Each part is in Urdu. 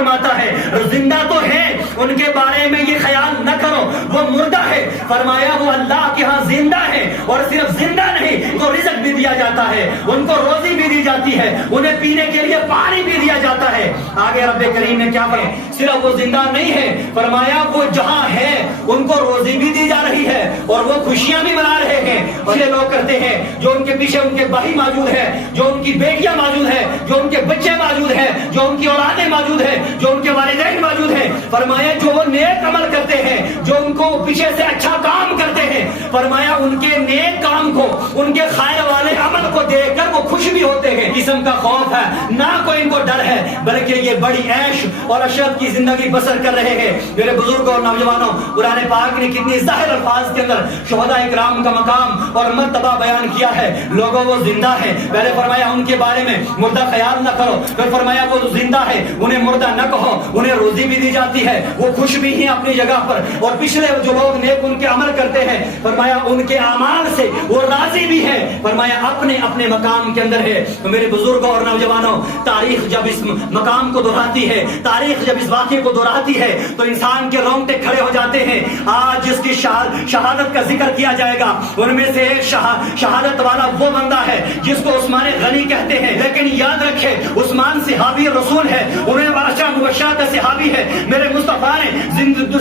فرماتا ہے زندہ تو ہے، ان کے بارے میں یہ خیال نہ کرو وہ مردہ ہے، فرمایا وہ اللہ کے ہاں زندہ ہے، اور صرف زندہ نہیں، ان کو رزق بھی دیا جاتا ہے، ان کو روزی بھی دی جاتی ہے، انہیں پینے کے لیے پانی بھی دیا جاتا ہے۔ آگے رب کریم نے کیا فرمایا؟ صرف وہ زندہ نہیں ہے، فرمایا وہ جہاں ہے ان کو روزی بھی دی جا رہی ہے اور وہ خوشیاں بھی منا رہے ہیں۔ اور یہ لوگ کرتے ہیں جو ان کے پیچھے ان کے بھائی موجود ہے، جو ان کی بیٹیاں موجود ہے، جو ان کے بچے موجود ہیں، جو ان کی اولادیں موجود ہیں، جو ان کے والدین موجود ہیں، فرمایا جو وہ نیک عمل کرتے ہیں، جو ان کو پیچھے سے اچھا کام کرتے ہیں، فرمایا ان کے نیک کام کو، ان کے خیر والے عمل کو دیکھ کر وہ خوش بھی ہوتے ہیں۔ قسم کا خوف ہے، نہ کوئی ان کو ڈر ہے، بلکہ یہ بڑی عیش اور عشرت کی زندگی بسر کر رہے ہیں۔ میرے بزرگوں اور نوجوانوں، قرآن پاک نے کتنی ظاہر الفاظ کے اندر شہداء اکرام کا مقام اور مرتبہ بیان کیا ہے۔ لوگوں وہ زندہ ہے، پہلے فرمایا ان کے بارے میں مردہ خیال نہ کرو، پھر فرمایا وہ زندہ ہے انہیں مردہ نہ کہو، انہیں روزی بھی دی جاتی ہے، وہ خوش بھی ہیں اپنی جگہ پر، اور پچھلے جو لوگ نیک ان کے عمل کرتے ہیں فرمایا ان کے اعمال سے وہ راضی بھی ہے، فرمایا اپنے اپنے مقام کے اندر ہے۔ تو میرے بزرگوں اور نوجوانوں، تاریخ جب اس مقام کو دہراتی ہے، تاریخ جب اس واقعے کو دہراتی ہے تو انسان کے رونگٹے کھڑے ہو جاتے ہیں۔ آج جس کی شہادت کا ذکر کیا جائے گا ان میں سے ایک شہادت والا وہ بندہ ہے جس کو عثمان غنی کہتے ہیں، لیکن یاد رکھے عثمان صحابی رسول ہے، انہیں مبشرہ کا صحابی ہے۔ میرے مصطفیٰ نے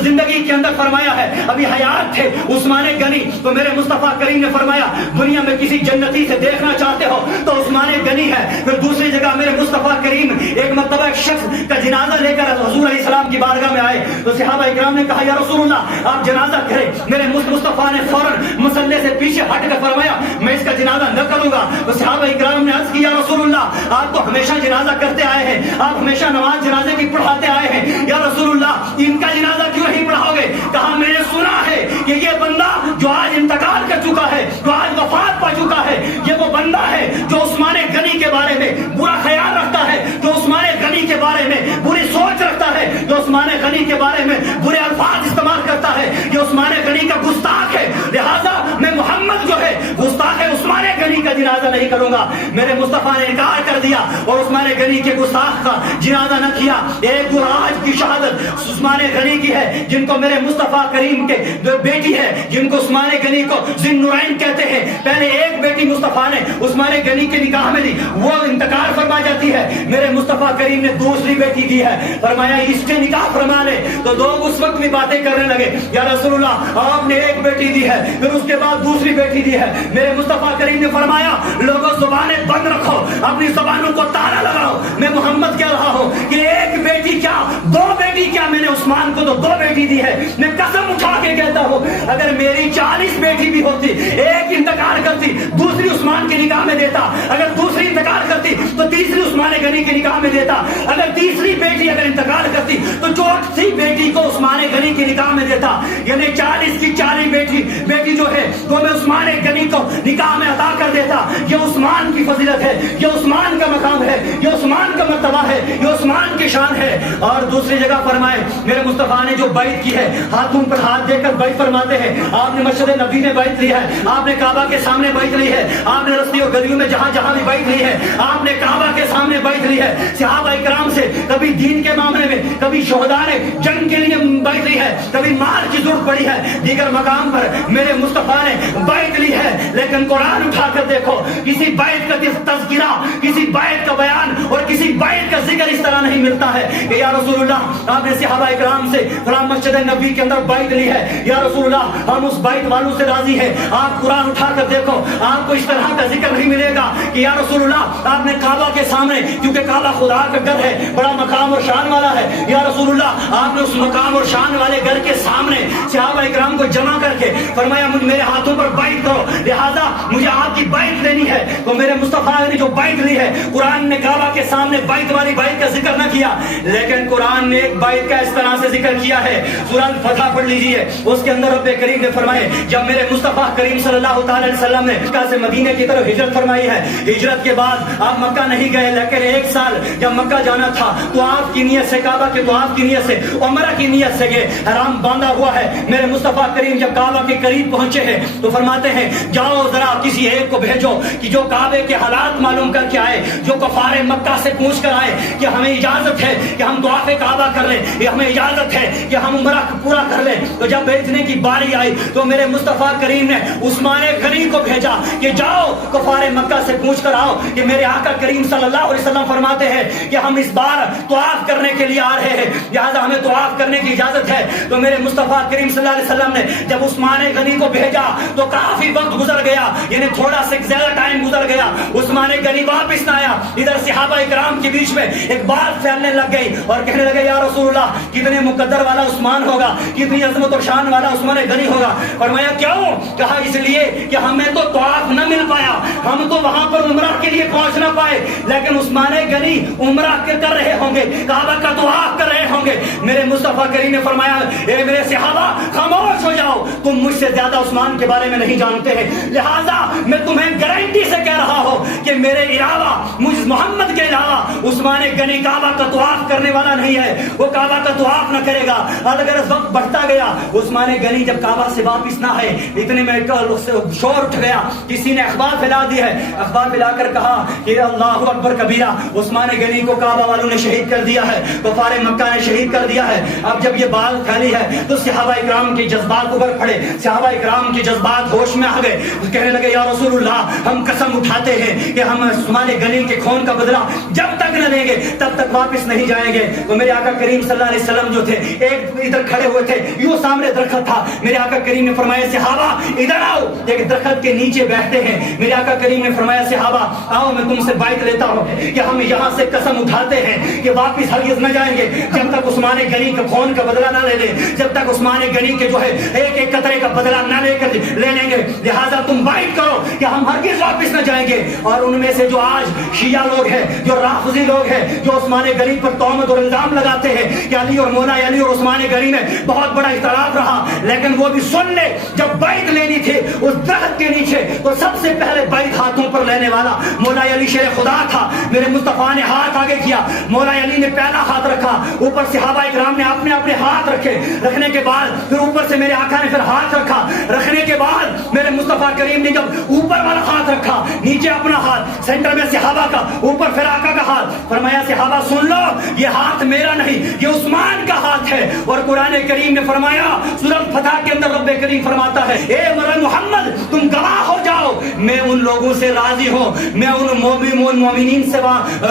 زندگی کے اندر فرمایا ہے، ابھی حیات تھے عثمان غنی تو میرے مصطفیٰ کریم نے فرمایا دنیا میں کسی جنتی سے دیکھنا چاہتے ہو تو عثمان غنی ہے۔ پھر دوسری جگہ میرے مصطفیٰ کریم ایک مرتبہ ایک شخص کا جنازہ لے کر حضور علیہ السلام کی بارگاہ میں آئے تو صحابہ اکرام نے کہا یا رسول اللہ آپ جنازہ کریں۔ میرے مصطفیٰ نے فوراً مصلی سے پیچھے ہٹ کر فرمایا میں اس کا جنازہ نہ کروں گا۔ تو صحابہ اکرام نے عرض کیا رسول اللہ آپ تو ہمیشہ جنازہ کرتے آئے ہیں، آپ ہمیشہ نماز جنازے کی پڑھاتے آئے ہیں، یا رسول اللہ ان کا جنازہ کیوں نہیں پڑھاؤ گے؟ کہا میں نے سنا ہے کہ یہ بندہ جو آج انتقال کر چکا ہے، جو آج وفات پا چکا ہے، یہ وہ بندہ ہے جو عثمان غنی کے بارے میں برا خیال رکھتا ہے، جو عثمان غنی کے بارے میں بری سوچ رکھتا ہے، جو عثمان غنی کے بارے میں برے الفاظ استعمال کرتا ہے، یہ عثمان غنی کا گستاخ ہے، لہذا میں محمد جو ہے گستاخ عثمان غنی کا جنازہ نہیں کروں گا۔ میرے مصطفیٰ نے انکار کر دیا اور عثمان غنی کے گستاخ کا جنازہ نہ کیا۔ ایک جو آج کی شہادت عثمان غنی کی ہے، جن کو میرے مصطفیٰ کریم کے بیٹی ہے، جن کو عثمان غنی کو ذی نورین کہتے ہیں، پہلے ایک بیٹی مصطفیٰ نے عثمان غنی کے نکاح میں دی، وہ انتقال فرما جاتی ہے، میرے مصطفیٰ کریم نے دوسری بیٹی دی ہے، فرمایا اس کے نکاح فرما لے۔ تو لوگ اس وقت بھی باتیں کرنے لگے یا رسول اللہ آپ نے ایک بیٹی دی ہے پھر اس کے بعد دوسری بیٹی دی ہے۔ میرے مصطفیٰ کریم نے فرمایا لوگوں زبانیں بند رکھو، اپنی زبانوں کو تالا لگاؤ، میں محمد کہہ رہا ہوں کہ ایک بیٹی کیا دو بیٹی کیا، میں نے عثمان کو تو دو بیٹی دی ہے، میں قسم اٹھا کے کہتا ہوں اگر میری 40 بیٹی بھی ہوتی، ایک انتقال کرتی دوسری عثمان کے نکاح میں دیتا، اگر دوسری انتقال کرتی تو تیسری عثمان غنی کے نکاح میں دیتا، اگر تیسری بیٹی اگر انتقال کرتی تو چوتھی بیٹی کو عثمان غنی کے نکاح میں دیتا، یعنی 40 کی 40 بیٹی جو ہے وہ میں عثمان غنی کو نکاح میں عطا کر دیتا۔ یہ عثمان کی فضیلت ہے، یہ عثمان کا مقام ہے، یہ عثمان کا مرتبہ ہے، یہ عثمان کی شان ہے۔ اور دوسری جگہ فرمائے میرے مصطفیٰ نے جو بیعت کی ہے، ہاتھوں پر ہاتھ دے کر بیعت فرماتے ہیں، آپ نے مسجد نبی میں بیعت لی ہے، آپ نے کعبہ کے سامنے بیعت لی ہے، آپ نے رستی اور گلیوں میں جہاں جہاں بھی بیعت لی ہے، آپ نے کعبہ کے سامنے بیعت لی ہے۔ صحابہ اکرام سے کبھی دین کے معاملے میں، کبھی شہداء نے جنگ کے لیے بیعت لی ہے، کبھی مال کی ضرورت پڑی ہے، دیگر مقام پر میرے مصطفیٰ نے بیعت لی ہے۔ لیکن قرآن اٹھا کر دیکھو کسی بیعت کا تذکرہ، کسی بیعت کا بیان اور کسی بیعت کا ذکر اس طرح نہیں ملتا ہے کہ یا رسول اللہ آپ نے صحابہ اکرام سے فلاں مسجد نبی کے اندر بیعت لی ہے، یا رسول اللہ ہم اس بیعت والوں سے راضی ہیں۔ آپ قرآن اٹھا کر دیکھو آپ کو اس طرح کا ذکر نہیں ملے گا کہ یا رسول اللہ آپ نے کعبہ کے سامنے، کیونکہ کعبہ خدا کا گھر ہے، بڑا مقام اور شان والا ہے، یا رسول اللہ آپ نے اس مقام اور شان والے گھر کے سامنے صحابہ اکرام کو جمع کر کے فرمایا مجھ میرے ہاتھوں پر بیعت کرو، لہذا مجھے آپ کی بیعت لینی ہے۔ تو میرے مصطفیٰ نے جو بیعت لی ہے، قرآن نے کعبہ کے سامنے بیعت والی بیعت کا ذکر نہ کیا، لیکن قرآن نے ایک بیعت کا اس طرح سے ذکر کیا ہے۔ سورہ الفتح پڑھ لیجئے، اس کے اندر رب کریم نے فرمائے جب میرے مصطفیٰ کریم صلی اللہ تعالی علیہ وسلم نے مکہ سے مدینے کی طرف ہجرت فرمائی ہے، ہجرت کے بعد آپ مکہ نہیں گئے، لیکن ایک سال جب مکہ جانا تھا تو آپ کی نیت سے، کعبہ کے طواف کی نیت سے، عمرہ کی نیت سے گئے، حرام باندھا ہوا ہے. میرے مصطفیٰ کریم جب کعبہ کے قریب پہنچے ہیں تو فرماتے ہیں جاؤ ذرا کسی ایک کو بھیجو کہ جو کعبے کے حالات معلوم کر کے آئے, جو کفار مکہ سے پوچھ کر آئے کہ ہمیں اجازت ہے کہ ہم طواف کعبہ کر لیں, یا ہمیں اجازت ہے کہ ہم عمرہ پورا کر لیں. تو جب بھیجنے کی باری آئی تو میرے مصطفیٰ کریم نے عثمان غنی کو بھیجا کہ جاؤ کفار مکہ سے پوچھ کر آؤ کہ میرے آقا کریم صلی اللہ علیہ وسلم فرماتے ہیں کہ ہم اس بار طواف کرنے کے لیے آ رہے ہیں, لہٰذا ہمیں طواف کرنے کی اجازت ہے. تو میرے مصطفیٰ کریم صلی اللہ علیہ وسلم نے جب عثمان غنی کو بھیجا تو کافی وقت گزر گیا, یعنی تھوڑا سے زیادہ ٹائم گزر گیا. عثمان غنی واپس نہ آیا. ادھر صحابہ کرام کے بیچ میں ایک بات پھیلنے لگ گئی اور کہنے لگے یا رسول اللہ کتنے مقدر والا عثمان ہوگا, کتنی عظمت و شان والا عثمان غنی ہوگا. فرمایا کیوں؟ کہا اس لیے کہ ہمیں تو طواف نہ مل پایا, ہم تو وہاں پر عمرہ کے لیے پہنچ نہ پائے, لیکن عثمان غنی عمرہ کر رہے ہوں گے, کعبہ کا طواف کر رہے ہوں گے. میرے مصطفیٰ کریم نے فرمایا اے میرے صحابہ خاموش ہو جاؤ, تم مجھ سے زیادہ عثمان کے بارے میں نہیں جانتے ہیں, لہذا میں تمہیں گارنٹی سے کہہ رہا ہوں کہ میرے علاوہ, مجھ محمد کے علاوہ عثمان غنی کعبہ کا طواف کرنے والا نہیں ہے, وہ کعبہ کا طواف نہ کرے گا. اور اگر اس وقت بڑھتا گیا عثمان غنی جب کعبہ سے واپس نہ آئے, اتنے میں شور اٹھ گیا, کسی نے اخبار پھیلا دی ہے, اخبار پھیلا کر کہا کہ اللہ اکبر کبیرہ, عثمان غنی کو کعبہ والوں نے شہید کر دیا ہے, کفار مکہ نے شہید کر دیا ہے. اب جب یہ بات پھیلی ہے تو صحابہ اکرام کے جذبات ابھر پڑے, صحابہ اکرام کے جذبات ہوش میں آ گئے, کہنے لگے یا رسول اللہ ہم قسم اٹھاتے ہیں کہ ہم عثمان غنی کے خون کا بدلہ جب تک نہ لیں گے تب تک واپس نہیں جائیں گے. تو میرے آقا کریم صلی اللہ علیہ وسلم جو تھے ایک ادھر کھڑے ہوئے تھے, یوں سامنے درخت تھا. میرے آقا کریم نے فرمایا صحابہ ادھر آؤ, ایک درخت کے نیچے بیٹھتے ہیں. میرے آقا کریم نے فرمایا صحابہ آؤ میں تم سے بیعت لیتا ہوں کہ ہم یہاں سے قسم اٹھاتے ہیں کہ واپس ہرگز نہ جائیں گے جب تک عثمان غنی کے خون کا بدلہ نہ لے لیں, جب تک عثمان غنی کے جو ہے ایک ایک قطرے کا بدلہ نہ لے لیں گے, لہذا تم بیعت کرو کہ ہم ہرگز واپس نہ جائیں گے. اور ان میں سے جو آج شیعہ لوگ ہیں, جو رافضی لوگ ہیں, جو عثمان غنی پر تہمت اور الزام لگاتے ہیں کہ علی اور مولا علی اور عثمان غنی میں بہت بڑا اختلاف رہا, لیکن وہ بھی سن لے جب بیعت لینی تھی اس درخت کے نیچے تو سب سے پہلے بیعت ہاتھوں پر لینے والا مولا علی شیر خدا تھا. میرے مصطفیٰ نے ہاتھ آگے کیا, مولا علی نے پہلا ہاتھ رکھا, اوپر صحابہ اکرام نے اپنے اپنے ہاتھ رکھے, رکھنے کے بعد پھر اوپر سے میرے آقا نے پھر ہاتھ رکھا, رکھنے کے بعد میرے مصطفیٰ کریم نے جب اوپر والا ہاتھ رکھا, نیچے اپنا ہاتھ, سینٹر میں صحابہ کا, اوپر پھر آقا کا ہاتھ. فرمایا صحابہ سن لو یہ ہاتھ میرا نہیں, یہ عثمان کا ہاتھ ہے. اور قرآن کریم نے فرمایا سورۃ فتح کے اندر رب کریم فرماتا ہے اے محمد تم گواہ ہو جاؤ, میں ان لوگوں سے راضی ہوں, میں ان مومنین سے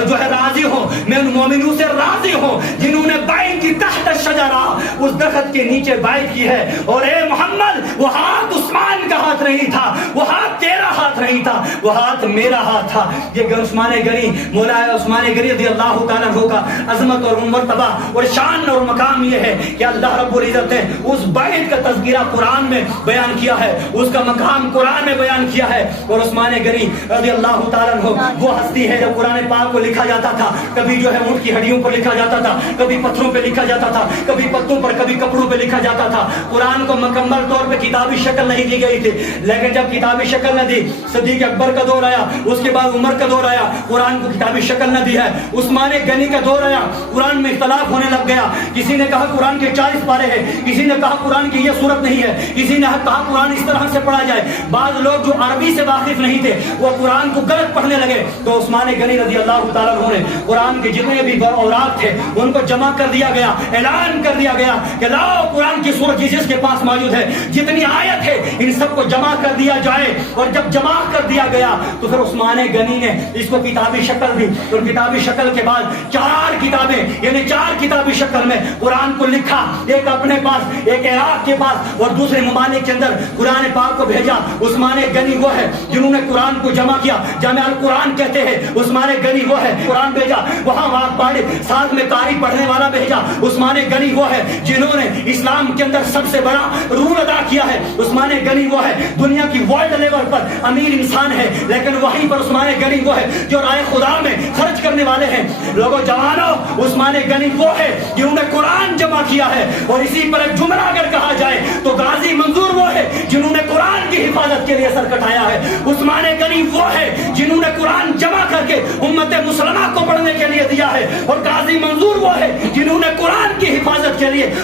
جو ہے راضی ہوں, میں ان مومنوں سے راضی ہوں جنہوں نے بیعت کی تحت الشجرہ اس درخت کے نیچے بیعت کی ہے. اور اے محمد وہ ہاتھ عثمان کا ہاتھ نہیں تھا, وہ ہاتھ تیرا ہاتھ نہیں تھا, وہ ہاتھ میرا ہاتھ تھا. یہ عثمان غنی, مولا عثمان غنی رضی اللہ تعالیٰ عنہ کا عظمت اور مرتبہ اور شان اور مقام یہ ہے کہ اللہ رب العزت نے اس بیعت کا تذکرہ قرآن میں بیان کیا ہے, اس کا مقام قرآن میں بیان کیا ہے. اور عثمان غنی رضی اللہ تعالیٰ عنہ وہ ہستی ہے جب قرآن پاک کو لکھا جاتا تھا, کبھی جو ہے اونٹ کی ہڈیوں پر لکھا جاتا تھا, کبھی پتھروں پہ لکھا جاتا تھا, کبھی پتوں پر, کبھی کپڑوں پہ لکھا جاتا تھا. قرآن کو مکمل طور پہ کتابی شکل نہیں دی گئی تھی, لیکن جب کتابی شکل نہ دی, صدیق اکبر کا دور آیا, اس کے بعد عمر کا دور آیا, قرآن کو کتابی شکل نہ دی ہے. عثمان غنی کا دور آیا, قرآن میں اختلاف ہونے لگ گیا. کسی نے کہا قرآن کے 40 پارے ہیں, کسی نے کہا قرآن کی یہ صورت نہیں ہے, کسی نے کہا قرآن اس طرح سے پڑھا جائے. بعض لوگ جو عربی سے واقف نہیں تھے وہ قرآن کو غلط پڑھنے لگے. تو عثمان غنی رضی اللہ تعالیٰ عنہ نے قرآن کے جتنے بھی اوراق تھے ان کو جمع کر دیا گیا, اعلان کر دیا گیا کہ لاؤ قرآن کی سورت جس کے پاس موجود ہے, جتنی آیت ہے ان سب کو جمع کر دیا جائے. اور جب جمع کر دیا گیا تو پھر عثمان غنی نے اس کو کتابی شکل دی, اور کتابی شکل کے بعد 4 کتابیں یعنی 4 کتابی شکل میں قرآن کو لکھا, ایک اپنے پاس, ایک عراق کے پاس, اور دوسرے ممالک کے اندر قرآن پاک کو بھیجا. عثمان غنی وہ ہے جنہوں نے قرآن کو جمع کیا, جامع القرآن کہتے ہیں. عثمان غنی وہ ہے قرآن بھیجا, وہاں پڑھے, ساتھ میں قاری پڑھنے والا بھیجا. عثمان غنی وہ ہے جنہوں نے اسلام کے اندر سب سے بڑا رول ادا کیا ہے. عثمان غنی وہ ہے دنیا کی ورلڈ لیول پر امیر انسان ہے, لیکن وہیں پر عثمان غنی وہ ہے جو رائے خدا میں خرچ کرنے والے ہیں. لوگوں جوانوں, عثمان غنی وہ ہے جنہوں نے قرآن جمع کیا ہے. اور اسی پر ایک جملہ اگر کہا جائے تو غازی منظور وہ ہے جنہوں نے قرآن کی حفاظت کے لیے سر کٹایا ہے. عثمان غنی وہ ہے جنہوں نے قرآن جمع کر کے امت مسلمہ کو پڑھنے کے لیے دیا ہے. اور غازی منظور وہ ہے جنہوں نے قرآن کی حفاظت کے لیے